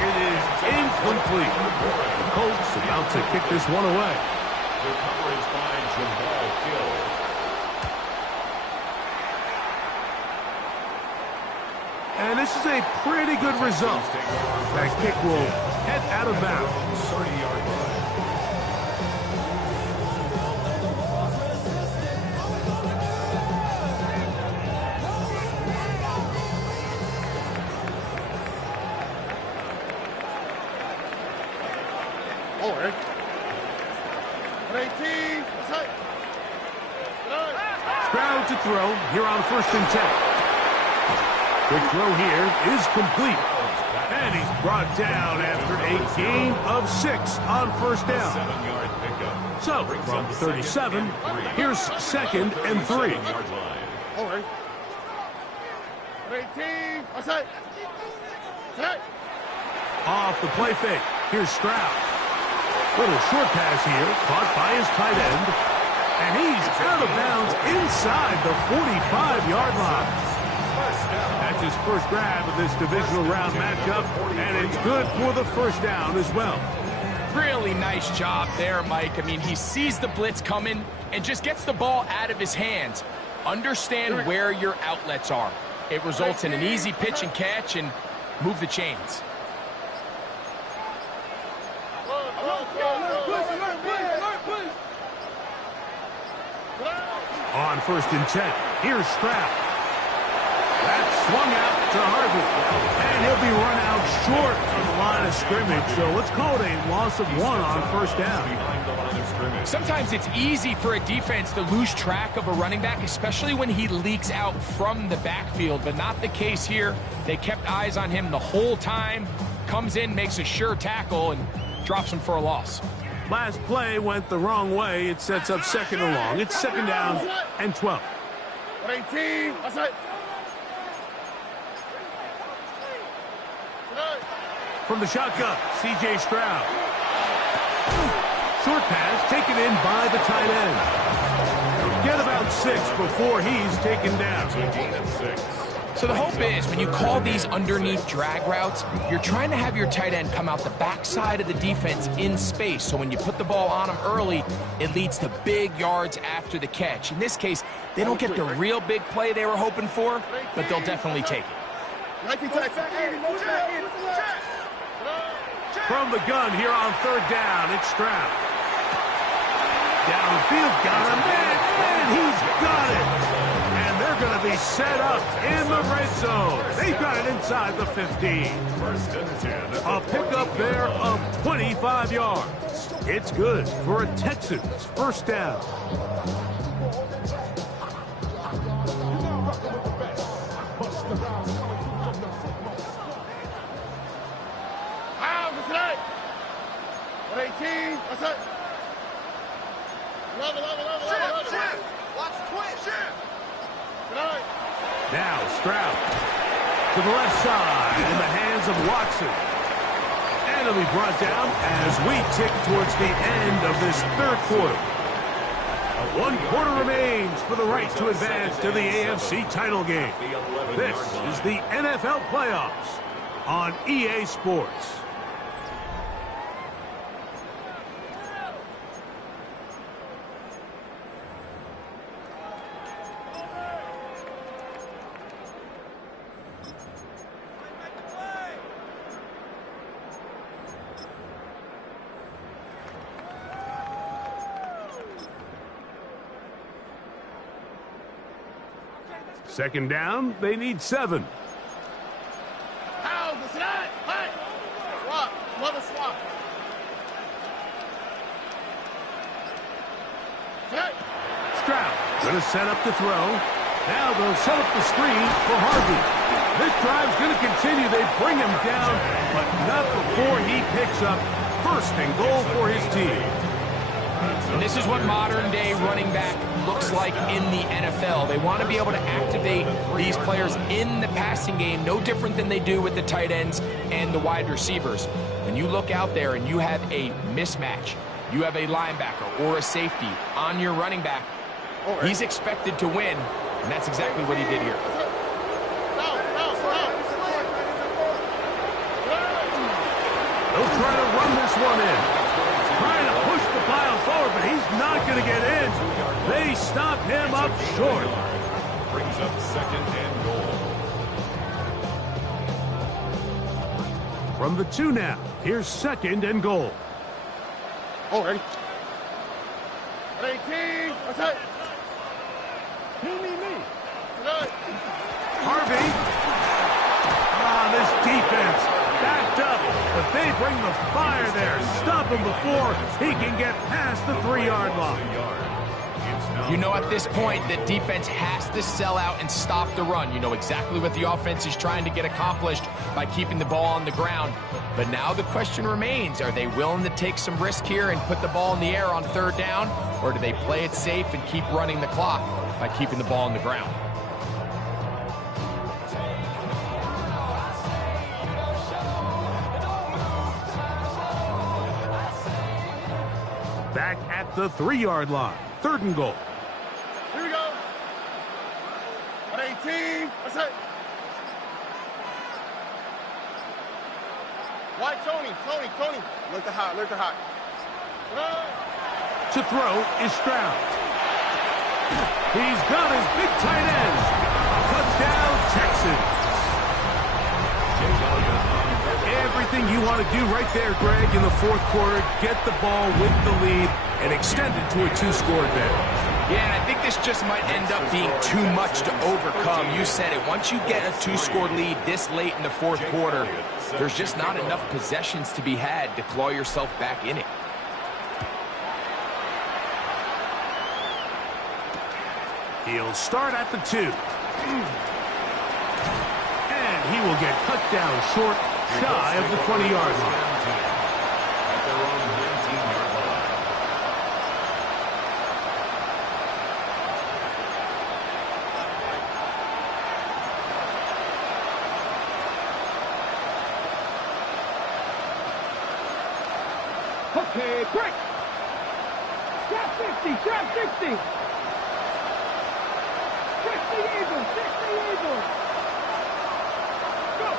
It is incomplete. The Colts about to kick this one away. The coverage by Jamal Gill. And this is a pretty good result. That kick will head out of bounds. 30-yard line. Stroud to throw here on 1st and 10. Quick throw here is complete. And he's brought down after a gain of 6 on 1st down. 7-yard pickup. So, from 37, here's 2nd and 3. Off the play fake. Here's Stroud. Little short pass here, caught by his tight end. And he's out of bounds inside the 45-yard line. That's his first grab of this divisional round matchup, and it's good for the 1st down as well. Really nice job there, Mike. I mean, he sees the blitz coming and just gets the ball out of his hands. Understand where your outlets are. It results in an easy pitch and catch and move the chains. On 1st and 10, here's Stroud. That's swung out to Harvey. And he'll be run out short of the line of scrimmage. So let's call it a loss of 1 on 1st down. Behind the line of scrimmage. Sometimes it's easy for a defense to lose track of a running back, especially when he leaks out from the backfield, but not the case here. They kept eyes on him the whole time. Comes in, makes a sure tackle, and drops him for a loss. Last play went the wrong way. It sets up 2nd and long. It's 2nd down and 12. From the shotgun, C.J. Stroud. Short pass taken in by the tight end. Get about 6 before he's taken down. So the hope is when you call these underneath drag routes, you're trying to have your tight end come out the backside of the defense in space. So when you put the ball on him early, it leads to big yards after the catch. In this case, they don't get the real big play they were hoping for, but they'll definitely take it. From the gun here on 3rd down, it's Stroud. Downfield, got him, and he's got it. And they're going to be set up in the red zone. They've got it inside the 15. 1st and 10. A pickup there of 25 yards. It's good for a Texans 1st down. Now Stroud to the left side in the hands of Watson. And it'll be brought down as we tick towards the end of this 3rd quarter. 1 quarter remains for the right to advance to the AFC title game. This is the NFL playoffs on EA Sports. Second down, they need 7. Stroud going to set up to throw. Now they'll set up the screen for Harvey. This drive's going to continue. They bring him down, but not before he picks up first and goal for his team. And this is what modern-day running back looks like in the NFL. They want to be able to activate these players in the passing game, no different than they do with the tight ends and the wide receivers. When you look out there and you have a mismatch, you have a linebacker or a safety on your running back, he's expected to win, and that's exactly what he did here. They'll try to run this one in. Trying to push the pile forward, but he's not going to get in. They stop him up short. Brings up second and goal. From the 2 now, here's second and goal. Oh, ready? 18. What's that? Me. Harvey. This defense backed up, but they bring the fire there. Stop him before he can get past the 3-yard line. You know, at this point, the defense has to sell out and stop the run. You know exactly what the offense is trying to get accomplished by keeping the ball on the ground. But now the question remains, are they willing to take some risk here and put the ball in the air on 3rd down? Or do they play it safe and keep running the clock by keeping the ball on the ground? Back at the 3-yard line, 3rd and goal. Here we go. 18. What's that? Why, Tony? Look to hot. To throw is Stroud. He's got his big tight end. Touchdown, Texans. Everything you want to do right there, Greg, in the 4th quarter, get the ball with the lead and extend it to a 2-score advantage. Yeah, and I think this just might end up being too much to overcome. You said it. Once you get a 2-score lead this late in the 4th quarter, there's just not enough possessions to be had to claw yourself back in it. He'll start at the 2. And he will get cut down short, shy of the 20-yard line. At their own 19-yard line. Okay, break. Drop 60. 60 Eagles. Go.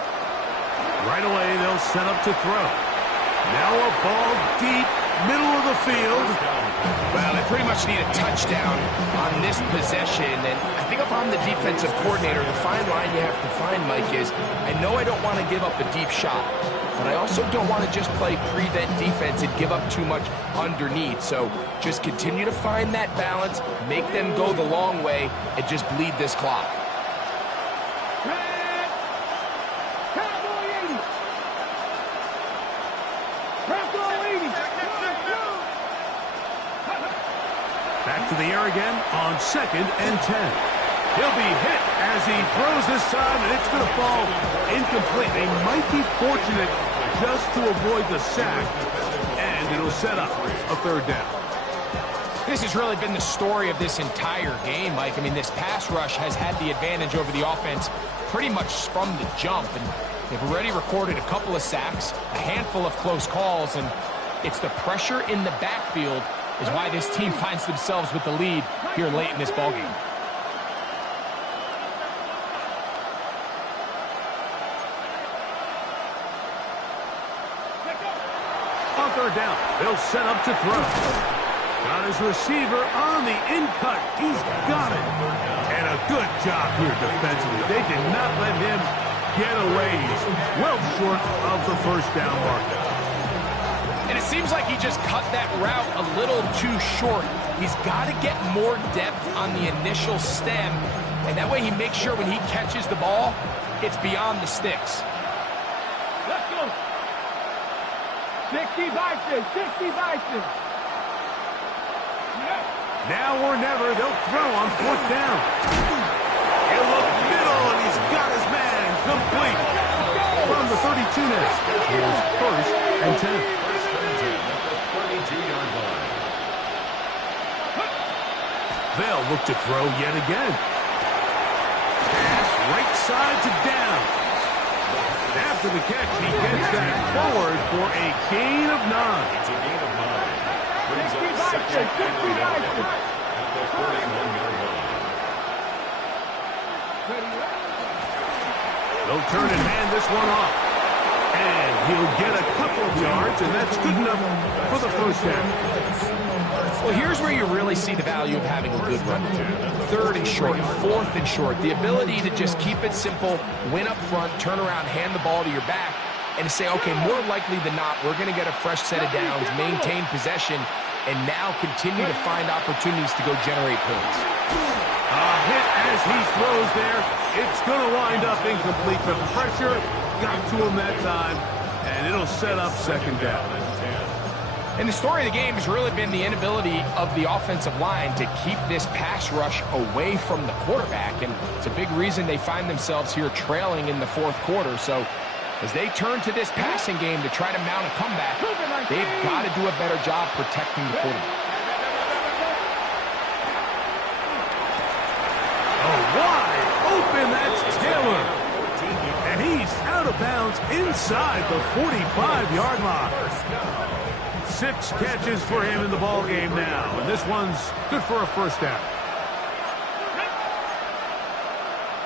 Right away, they'll set up to throw. Now a ball deep, middle of the field. Well, they pretty much need a touchdown on this possession, and I think if I'm the defensive coordinator, the fine line you have to find, Mike, is I know I don't want to give up a deep shot, but I also don't want to just play prevent defense and give up too much underneath. So just continue to find that balance, make them go the long way, and just bleed this clock. Back to the air again on 2nd and 10. He'll be hit as he throws this time, and it's going to fall incomplete. They might be fortunate just to avoid the sack, and it'll set up a 3rd down. This has really been the story of this entire game, Mike. I mean, this pass rush has had the advantage over the offense pretty much from the jump, and they've already recorded a couple of sacks, a handful of close calls, and it's the pressure in the backfield is why this team finds themselves with the lead here late in this ballgame. On 3rd down, they'll set up to throw. Got his receiver on the in-cut. He's got it. And a good job here defensively. They did not let him get away. He's well short of the 1st down marker. And it seems like he just cut that route a little too short. He's got to get more depth on the initial stem, and that way he makes sure when he catches the ball, it's beyond the sticks. Let's go. 60 Vikings, 60 Vikings. Now or never, they'll throw on 4th down. He'll look middle, and he's got his man complete. From the 32 now, here's 1st and 10. 32-yard line. They'll look to throw yet again. Pass right side to down. After the catch, he gets that forward for a gain of 9. It's a gain of 9. Brings up 2nd and 11 at the 41-yard line. They'll turn and hand this one off. And he'll get a couple of yards, and that's good enough for the 1st down. Well, here's where you really see the value of having a good run. 3rd and short, 4th and short. The ability to just keep it simple, win up front, turn around, hand the ball to your back, and to say, okay, more likely than not, we're going to get a fresh set of downs, maintain possession, and now continue to find opportunities to go generate points. A hit as he throws there. It's going to wind up incomplete. The pressure got to him that time, and it'll set up 2nd down. And the story of the game has really been the inability of the offensive line to keep this pass rush away from the quarterback, and it's a big reason they find themselves here trailing in the 4th quarter. So as they turn to this passing game to try to mount a comeback, they've got to do a better job protecting the quarterback. Oh, wide open, that's Taylor. And he's out of bounds inside the 45-yard line. 6 catches for him in the ball game now, and this one's good for a 1st down.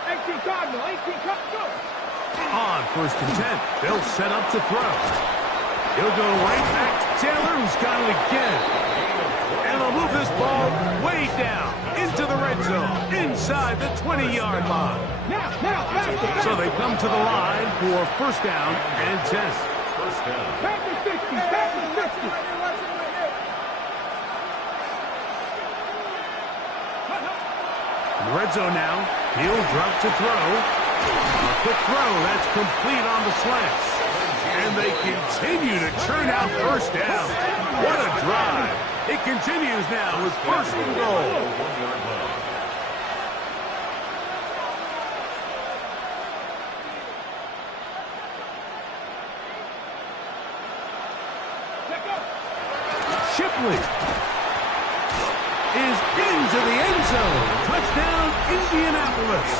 18 Cardinal, 18 Cardinal. On 1st and 10, they'll set up to throw. He'll go right back to Taylor, who's got it again. And they'll move this ball way down into the red zone, inside the 20-yard line. Now, So they come to the line for 1st down and 10. 1st down. back to 60, back to 60. In the red zone now, he'll drop to throw. A quick throw, that's complete on the slant. And they continue to churn out 1st down. What a drive. It continues now with 1st and goal. 1-yard line. Shipley is into the end zone. Touchdown, Indianapolis.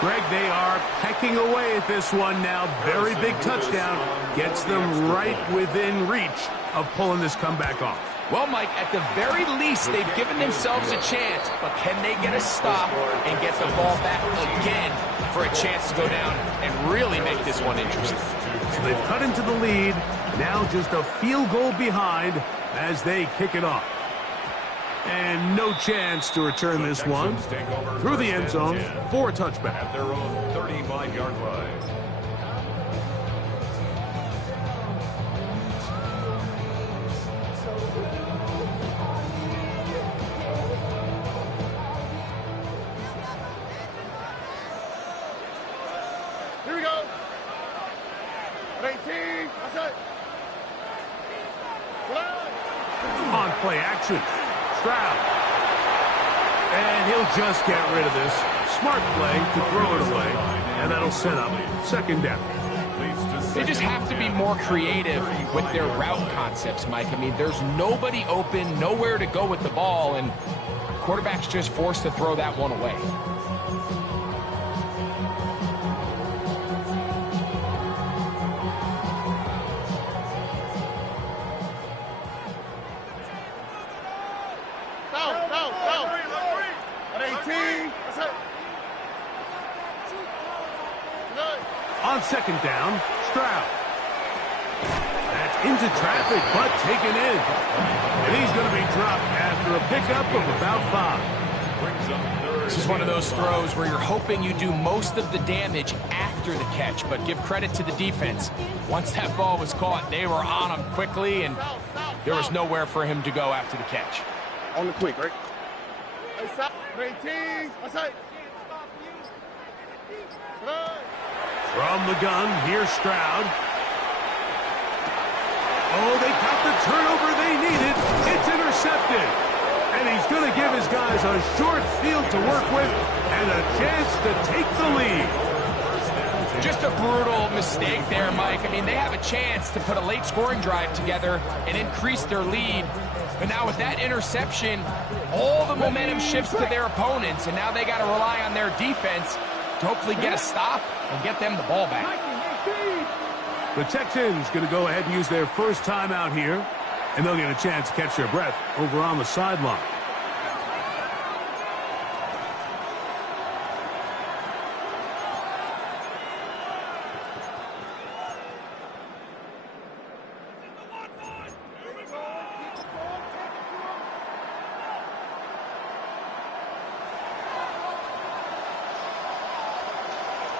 Greg, they are pecking away at this one now. Very big touchdown. Gets them right within reach of pulling this comeback off. Well, Mike, at the very least, they've given themselves a chance, but can they get a stop and get the ball back again for a chance to go down and really make this one interesting? So they've cut into the lead. Now just a field goal behind as they kick it off. And no chance to return this one through the end zone for a touchback. At their own 35-yard line. Here we go. 18, that's it. On play action. Stroud. And he'll just get rid of this. Smart play to throw it away. And that'll set up 2nd down. They just have to be more creative with their route concepts, Mike. I mean, there's nobody open, nowhere to go with the ball, and quarterback's just forced to throw that one away. On 2nd down, Stroud. That's into traffic, but taken in. And he's going to be dropped after a pickup of about 5. Brings up third. This is one of those throws where you're hoping you do most of the damage after the catch, but give credit to the defense. Once that ball was caught, they were on him quickly, and there was nowhere for him to go after the catch. On the quick, right? Hey, stop. Teams. From the gun, here's Stroud. Oh, they got the turnover they needed. It's intercepted. And he's going to give his guys a short field to work with and a chance to take the lead. Just a brutal mistake there, Mike. I mean, they have a chance to put a late scoring drive together and increase their lead. But now with that interception, all the momentum shifts to their opponents, and now they got to rely on their defense to hopefully get a stop and get them the ball back. The Texans going to go ahead and use their first timeout here, and they'll get a chance to catch their breath over on the sideline.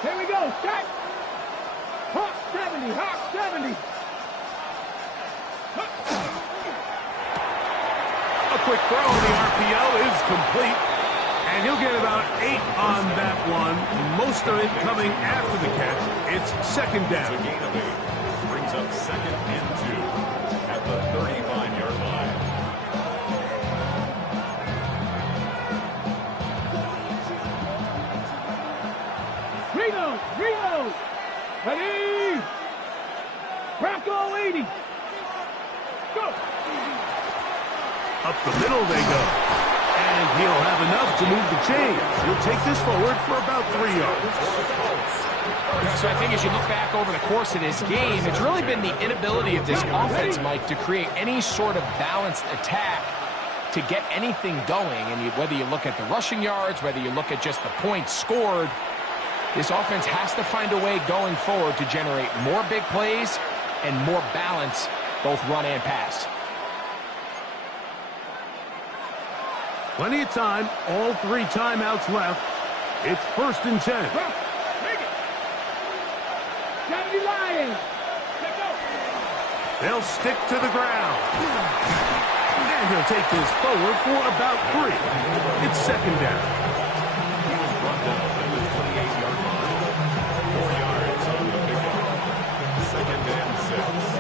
Here we go, set. Hawk 70, Hawk 70. A quick throw, the RPO is complete, and he'll get about 8 on that one, most of it coming after the catch. It's second down. It's a gain of 8. Brings up 2nd and 2 at the 35-yard line. Reload. Ready. Bronco 80. Go. Up the middle they go. And he'll have enough to move the chains. He'll take this forward for about 3 yards. So I think as you look back over the course of this game, it's really been the inability of this offense, Mike, to create any sort of balanced attack to get anything going. And whether you look at the rushing yards, whether you look at just the points scored, this offense has to find a way going forward to generate more big plays and more balance, both run and pass. Plenty of time, all 3 timeouts left. It's 1st and 10. Take it. 70 Lions. Let's go. They'll stick to the ground. And he'll take this forward for about 3. It's 2nd down. He was brought down at the 28-yard line. 4 yards on the pickup. 2nd and 6.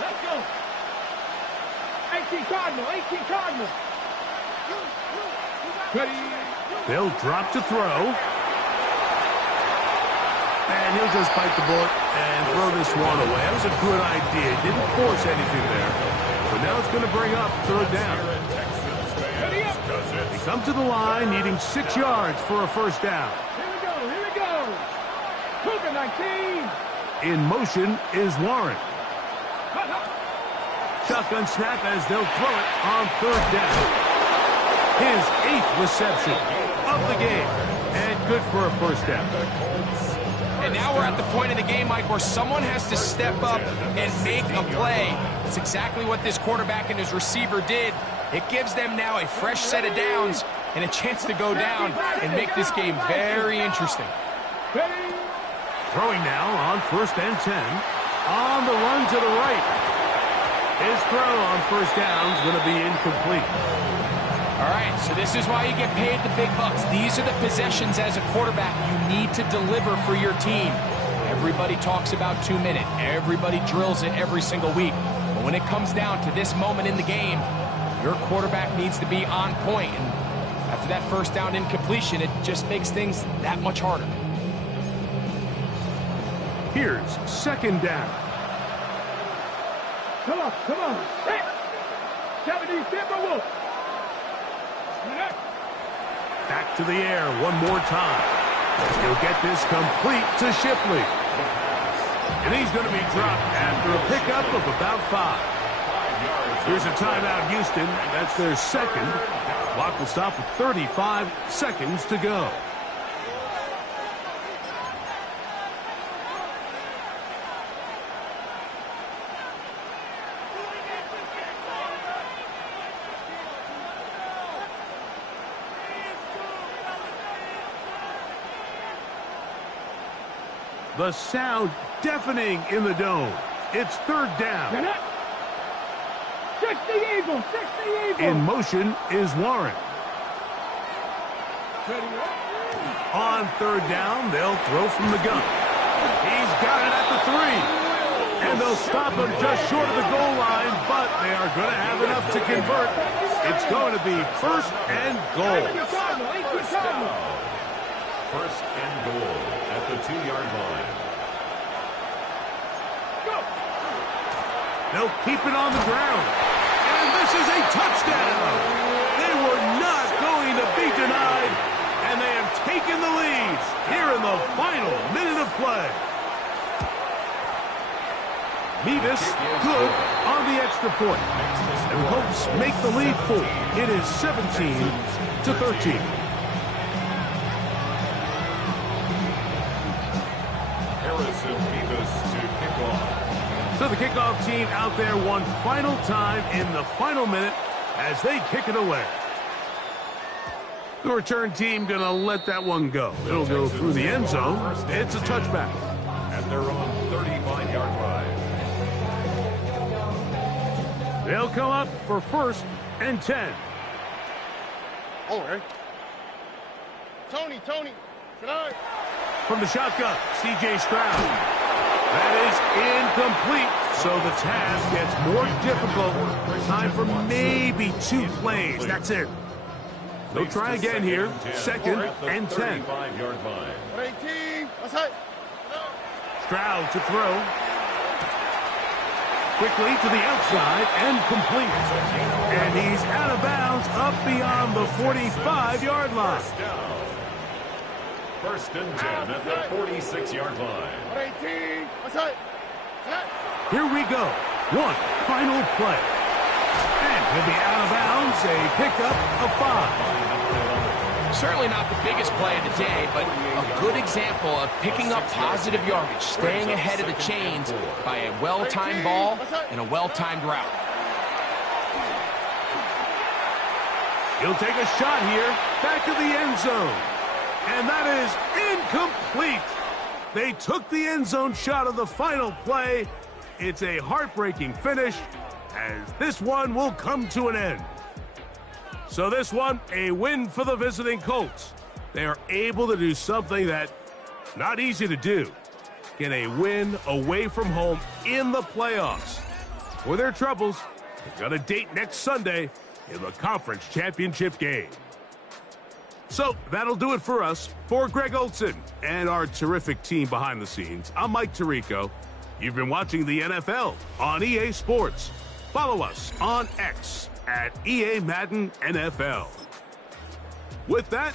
Let's go. 18 Cardinal. Ready. They'll drop to throw. And he'll just bite the bullet and throw this one away. That was a good idea. Didn't force anything there. But now it's going to bring up 3rd down. They come to the line, needing 6 yards for a 1st down. Here we go. Cougar 19. In motion is Warren. Shotgun snap as they'll throw it on 3rd down. His 8th reception of the game. And good for a 1st down. And now we're at the point of the game, Mike, where someone has to step up and make a play. It's exactly what this quarterback and his receiver did. It gives them now a fresh set of downs and a chance to go down and make this game very interesting. Throwing now on 1st and 10. On the run to the right. His throw on 1st down is going to be incomplete. All right, so this is why you get paid the big bucks. These are the possessions as a quarterback you need to deliver for your team. Everybody talks about 2-minute. Everybody drills it every single week. But when it comes down to this moment in the game, your quarterback needs to be on point. And after that 1st down incompletion, it just makes things that much harder. Here's 2nd down. Come on. Hey. 70 Timberwolves. Back to the air one more time. He'll get this complete to Shipley. And he's going to be dropped after a pickup of about 5. Here's a timeout, Houston. That's their second. Clock will stop with 35 seconds to go. The sound deafening in the dome. It's third down. 60 Eagles, 60 Eagles. In motion is Warren. On third down, they'll throw from the gun. He's got it at the 3. And they'll stop him just short of the goal line, but they are going to have enough to convert. It's going to be first and goal. First and goal at the 2-yard line. They'll keep it on the ground. And this is a touchdown. They were not going to be denied. And they have taken the lead here in the final minute of play. Mevis good on the extra point. And the Colts make the lead full. It is 17-13. Harrison Mevis to kick off. So the kickoff team out there one final time in the final minute as they kick it away. The return team going to let that one go. It'll go through the end zone. It's a touchback. And they're on 35-yard line. They'll come up for first and 10. Over. Tony. Tonight. From the shotgun, C.J. Stroud. That is incomplete, so the task gets more difficult. Time for maybe 2 plays. That's it. They'll try again here. Second and 10. 35-yard line. 18. Let's hit. Stroud to throw. Quickly to the outside and complete. And he's out of bounds up beyond the 45-yard line. First and 10 at the 46-yard line. 18. Let's hit. Here we go. One final play. And he'll be out of bounds. A pickup of 5. Certainly not the biggest play of the day, but a good example of picking up positive yardage, staying ahead of the chains by a well-timed ball and a well-timed route. He'll take a shot here, back of the end zone. And that is incomplete. They took the end zone shot of the final play. It's a heartbreaking finish, as this one will come to an end. So this one, a win for the visiting Colts. They are able to do something that not easy to do. Get a win away from home in the playoffs. For their troubles, they've got a date next Sunday in the conference championship game. So that'll do it for us. For Greg Olson and our terrific team behind the scenes, I'm Mike Tirico. You've been watching the NFL on EA Sports. Follow us on X at EA Madden NFL. With that,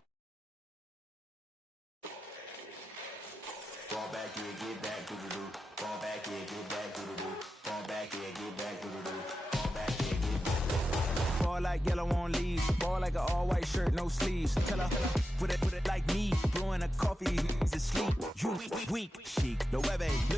fall back here, get back, do-do-do. Fall back here, get back, do-do-do. Fall back here, get back, do-do-do. Fall back here, get back. Fall like yellow on leaves. Ball like an all-white shirt, no sleeves. Tell her, put it like me. Blowing a coffee, he's asleep. You weak, chic. The web ain't